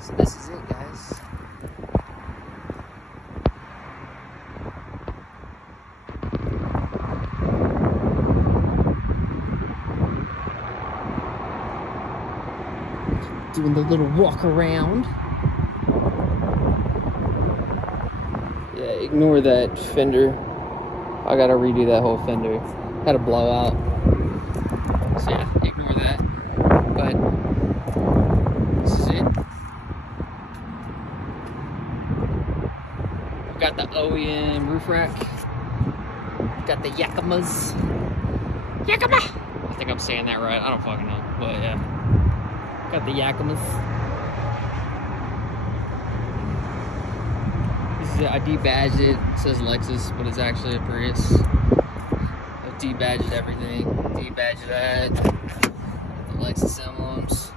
So this is it, guys. Doing the little walk around. Yeah, ignore that fender. I gotta redo that whole fender. Had a blowout. So yeah, ignore that. But this is it. I've got the OEM roof rack. Got the Yakimas. Yakima! I think I'm saying that right. I don't fucking know. But yeah. Got the Yakimas. This is it. I debadged it. It says Lexus, but it's actually a Prius. I've debadged everything. Debadged that. The Lexus emblems.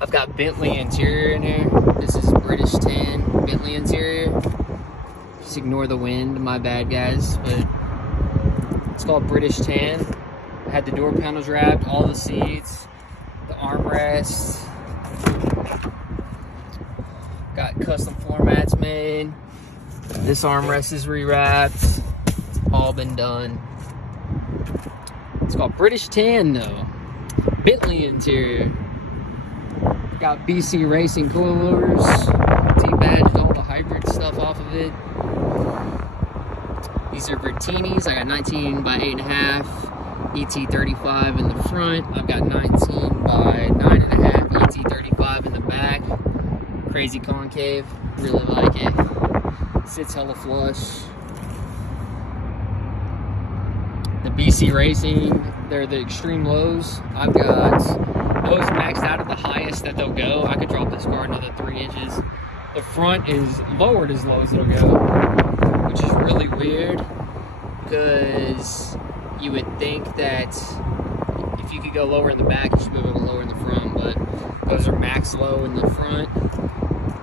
I've got Bentley interior in here. This is British tan Bentley interior. Just ignore the wind, my bad guys, but it's called British tan. I had the door panels wrapped, all the seats, the armrests. Got custom floor mats made. This armrest is rewrapped. It's all been done. It's called British tan though. Bentley interior. Got BC Racing coilovers. Debadged all the hybrid stuff off of it. These are Vertinis. I got 19 by 8.5 ET35 in the front. I've got 19 by 9.5 ET35 in the back. Crazy concave. Really like it. Sits hella flush. The BC Racing, they're the extreme lows. I've got those maxed out at the highest that they'll go. I could drop this car another 3 inches. The front is lowered as low as it'll go, which is really weird because you would think that if you could go lower in the back, you should be able to lower in the front, but those are max low in the front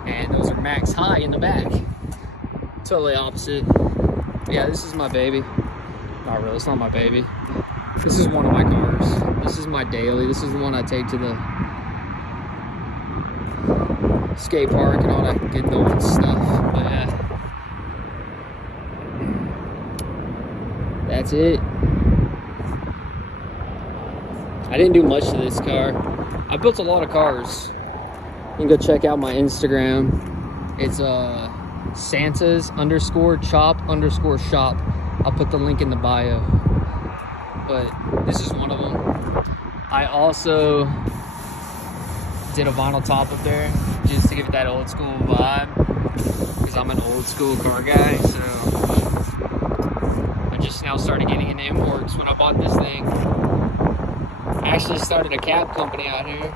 and those are max high in the back. Totally opposite. Yeah, this is my baby. Not really, it's not my baby. This is one of my cars. This is my daily. This is the one I take to the skate park and all that good old stuff. But yeah, that's it. I didn't do much to this car. I built a lot of cars. You can go check out my Instagram. It's Santas_chop_shop. I'll put the link in the bio. But this is one of them. I also did a vinyl top up there just to give it that old school vibe, because I'm an old school car guy. So I just now started getting into imports. When I bought this thing, I actually started a cab company out here,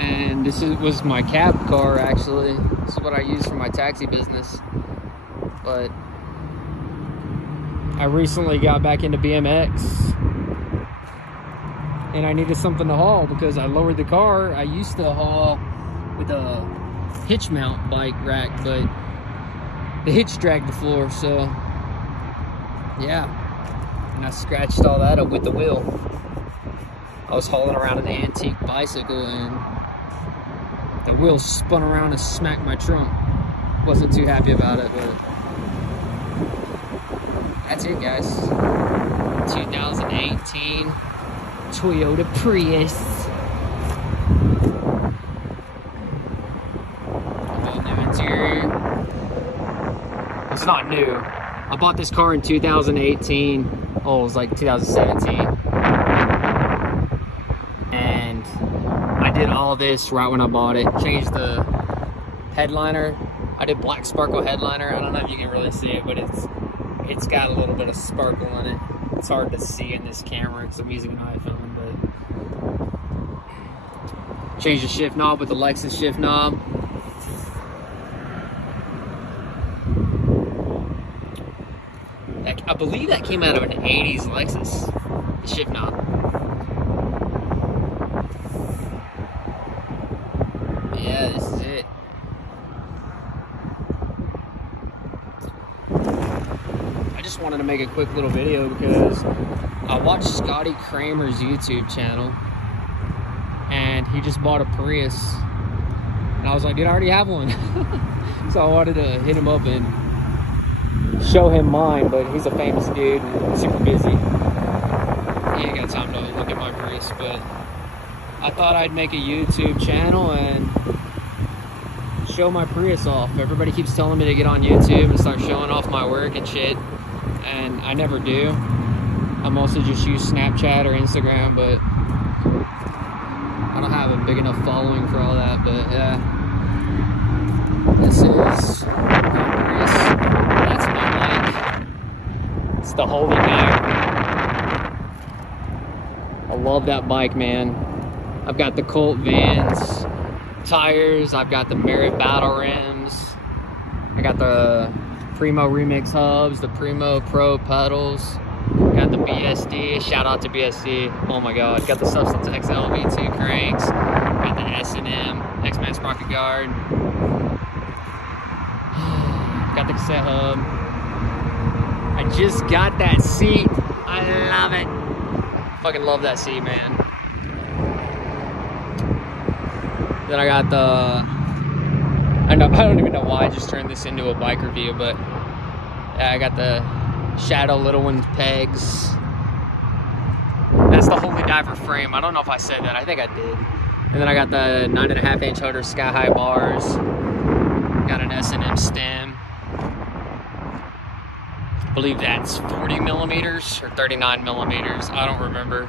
and this was my cab car actually. This is what I use for my taxi business. But I recently got back into BMX and I needed something to haul because I lowered the car. I used to haul with a hitch mount bike rack, but the hitch dragged the floor, so yeah. And I scratched all that up with the wheel. I was hauling around an antique bicycle and the wheel spun around and smacked my trunk. Wasn't too happy about it, but that's it, guys. 2018 Toyota Prius. All new interior. It's not new. I bought this car in 2018. Oh, it was like 2017. And I did all this right when I bought it. Changed the headliner. I did black sparkle headliner. I don't know if you can really see it, but it's got a little bit of sparkle in it. It's hard to see in this camera because I'm using an iPhone, but changed the shift knob with the Lexus shift knob. I believe that came out of an 80s Lexus, the shift knob. Yeah, this is it. I just wanted to make a quick little video because I watched Scotty Kramer's YouTube channel, and and he just bought a Prius. And I was like, dude, I already have one. So I wanted to hit him up and show him mine, but he's a famous dude and super busy. He ain't got time to look at my Prius, but I thought I'd make a YouTube channel and show my Prius off. Everybody keeps telling me to get on YouTube and start showing off my work and shit, and I never do. I mostly just use Snapchat or Instagram, but I don't have a big enough following for all that. But yeah, this is my Prius. That's my bike. It's the holy guy. I love that bike, man. I've got the Colt Vans tires. I've got the Merit Battle rims. I got the Primo Remix hubs, the Primo Pro pedals. Got the BSD. Shout out to BSD. Oh my god. Got the Substance XL V2 cranks. Got the S&M X-Man sprocket guard. Got the cassette hub. I just got that seat. I love it. Fucking love that seat, man. Then I got the, I don't even know why I just turned this into a bike review, but yeah, I got the Shadow Little Ones pegs. That's the Holy Diver frame. I don't know if I said that. I think I did. And then I got the 9.5 inch Hodder Sky High bars. Got an S&M stem. I believe that's 40 millimeters or 39 millimeters. I don't remember.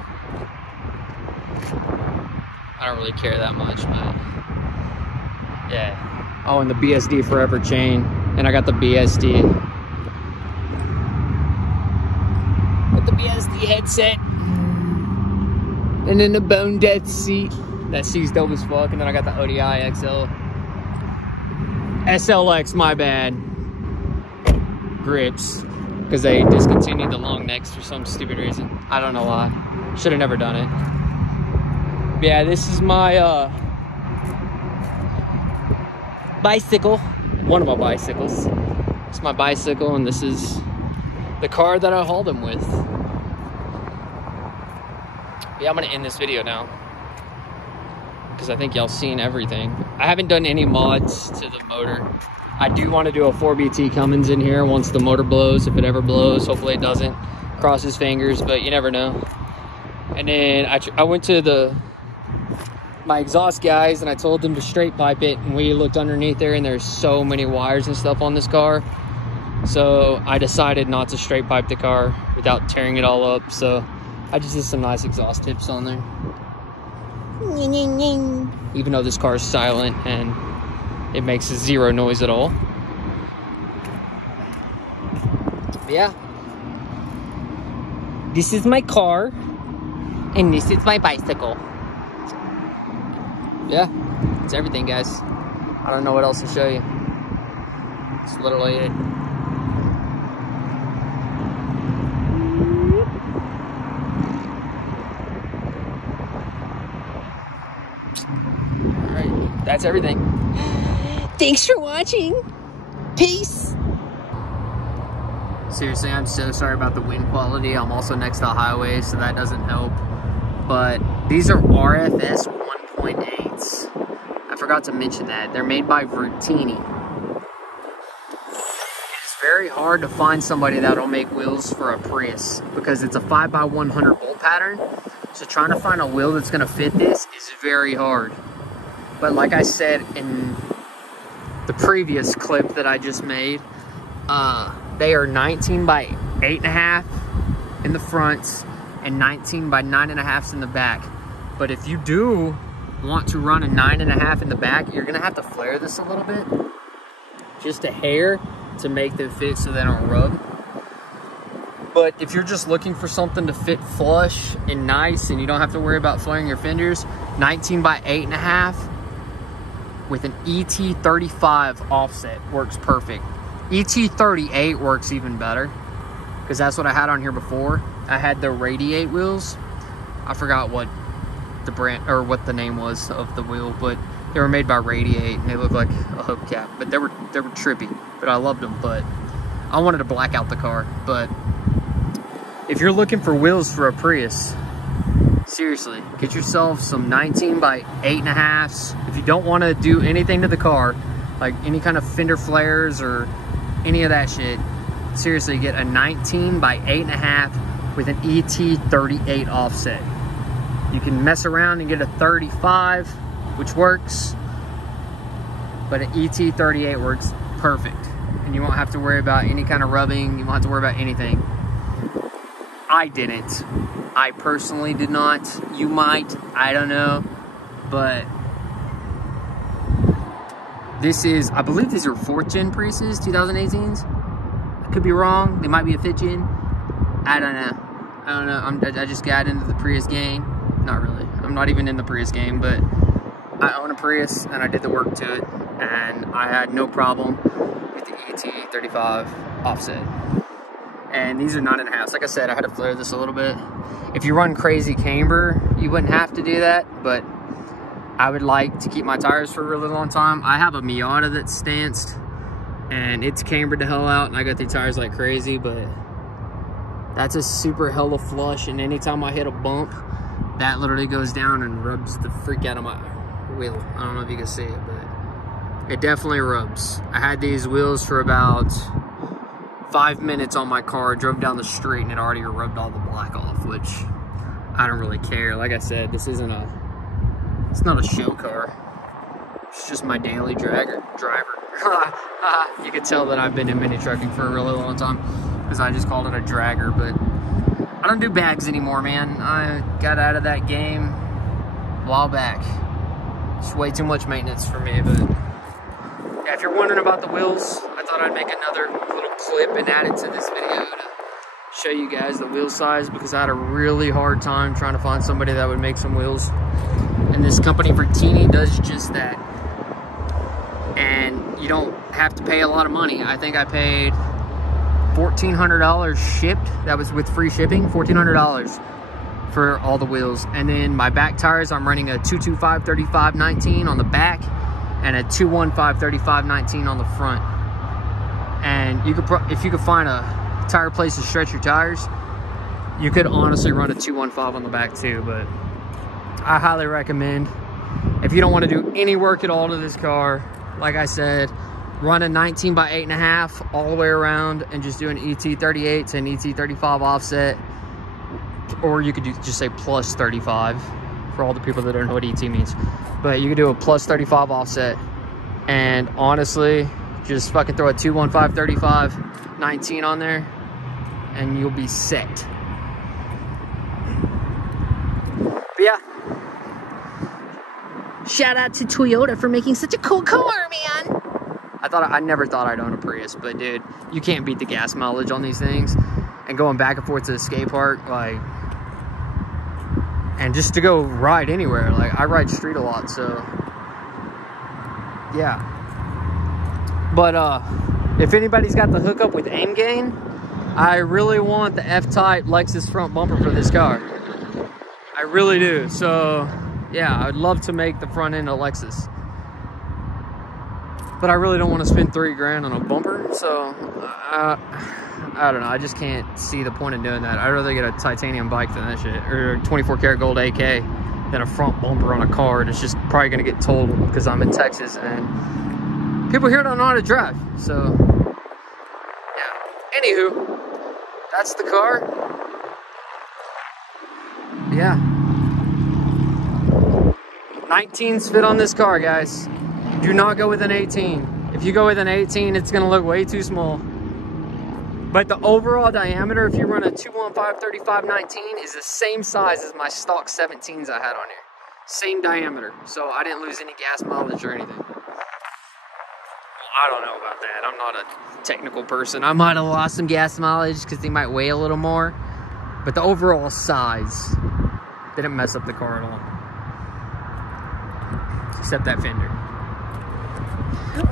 I don't really care that much, but yeah. Oh, and the BSD Forever chain. And I got the BSD. With the BSD headset. And then the Bone Death seat. That seat's dope as fuck. And then I got the ODI XL. SLX, my bad. Grips. Because they discontinued the long necks for some stupid reason. I don't know why. Should have never done it. But yeah, this is my bicycle. One of my bicycles. It's my bicycle, and this is the car that I hauled him with. Yeah, I'm gonna end this video now because I think y'all seen everything. I haven't done any mods to the motor. I do want to do a 4BT Cummins in here once the motor blows, if it ever blows. Hopefully it doesn't. Cross his fingers, but you never know. And then I went to my exhaust guys and I told them to straight pipe it, and we looked underneath there and there's so many wires and stuff on this car. So I decided not to straight pipe the car without tearing it all up. So I just did some nice exhaust tips on there. Even though this car is silent and it makes zero noise at all. But yeah. This is my car. And this is my bicycle. Yeah. It's everything, guys. I don't know what else to show you. It's literally it. Alright. That's everything. Thanks for watching. Peace. Seriously, I'm so sorry about the wind quality. I'm also next to a highway, so that doesn't help. But these are RFS 1.8s. I forgot to mention that. They're made by Vertini. It's very hard to find somebody that'll make wheels for a Prius because it's a 5x100 bolt pattern. So trying to find a wheel that's going to fit this is very hard. But like I said in the previous clip that I just made, they are 19 by 8.5 in the front and 19 by 9.5 in the back. But if you do want to run a 9.5 in the back, you're gonna have to flare this a little bit, just a hair, to make them fit so they don't rub. But if you're just looking for something to fit flush and nice and you don't have to worry about flaring your fenders, 19 by 8.5 with an ET35 offset works perfect. ET38 works even better because that's what I had on here before. I had the Radiate wheels. I forgot what the brand or what the name was of the wheel, but they were made by Radiate and they look like a hubcap, but they were trippy, but I loved them. But I wanted to black out the car. But if you're looking for wheels for a Prius, Seriously, get yourself some 19 by 8.5s. If you don't want to do anything to the car, like any kind of fender flares or any of that shit, seriously, get a 19 by 8.5 with an ET38 offset. You can mess around and get a 35, which works, but an ET38 works perfect. And you won't have to worry about any kind of rubbing. You won't have to worry about anything. I didn't. I personally did not. You might, I don't know, but this is, I believe these are 4th gen Priuses, 2018s. I could be wrong. They might be a 5th gen. I don't know. I just got into the Prius game. Not really. I'm not even in the Prius game, but I own a Prius and I did the work to it, and I had no problem with the ET35 offset. And these are 9.5s. Like I said, I had to flare this a little bit. If you run crazy camber, you wouldn't have to do that, but I would like to keep my tires for a really long time. I have a Miata that's stanced, and it's cambered the hell out, and I got the tires like crazy, but that's a super hella flush, and anytime I hit a bump, that literally goes down and rubs the freak out of my wheel. I don't know if you can see it, but it definitely rubs. I had these wheels for about 5 minutes on my car, drove down the street, and it already rubbed all the black off, which I don't really care. Like I said, this isn't it's not a show car. It's just my daily driver. You can tell that I've been in mini trucking for a really long time because I just called it a dragger, but I don't do bags anymore, man. I got out of that game a while back. It's way too much maintenance for me, but yeah, if you're wondering about the wheels, I thought I'd make another little clip and add it to this video to show you guys the wheel size, because I had a really hard time trying to find somebody that would make some wheels. And this company Vertini does just that. And you don't have to pay a lot of money. I think I paid $1,400 shipped. That was with free shipping, $1,400 for all the wheels. And then my back tires, I'm running a 225/35/19 on the back and a 215/35/19 on the front. And you could, if you could find a tire place to stretch your tires, you could honestly run a 215 on the back too. But I highly recommend, if you don't want to do any work at all to this car, like I said, run a 19 by 8.5 all the way around and just do an ET38 to an ET35 offset. Or you could just say plus 35 for all the people that don't know what ET means. But you could do a plus 35 offset, and honestly, just fucking throw a 215/35/19 on there and you'll be set. But yeah, shout out to Toyota for making such a cool car, man. I never thought I'd own a Prius, but dude, you can't beat the gas mileage on these things. And going back and forth to the skate park, like, and just to go ride anywhere, like I ride street a lot, so yeah. But if anybody's got the hookup with aim gain, I really want the F-type Lexus front bumper for this car. I really do. So yeah, I'd love to make the front end a Lexus, but I really don't want to spend $3 grand on a bumper. So I don't know, I just can't see the point of doing that. I'd rather get a titanium bike than that shit, or a 24 karat gold AK than a front bumper on a car that's just probably gonna get totaled because I'm in Texas and people here don't know how to drive. So yeah, anywho, that's the car. Yeah, 19s fit on this car, guys. Do not go with an 18. If you go with an 18, it's gonna look way too small. But the overall diameter, if you run a 215/35/19, is the same size as my stock 17s I had on here. Same diameter. So I didn't lose any gas mileage or anything. I don't know about that. I'm not a technical person. I might have lost some gas mileage because they might weigh a little more. But the overall size didn't mess up the car at all. Except that fender.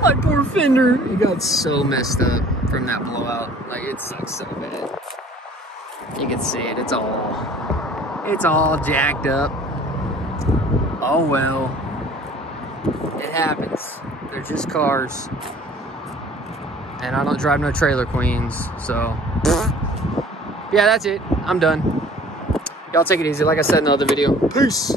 My poor fender. It got so messed up from that blowout. Like, it sucks so bad. You can see it. It's all jacked up. Oh well. It happens. They're just cars. And I don't drive no trailer queens, so yeah, that's it. I'm done. Y'all take it easy. Like I said in the other video. Peace.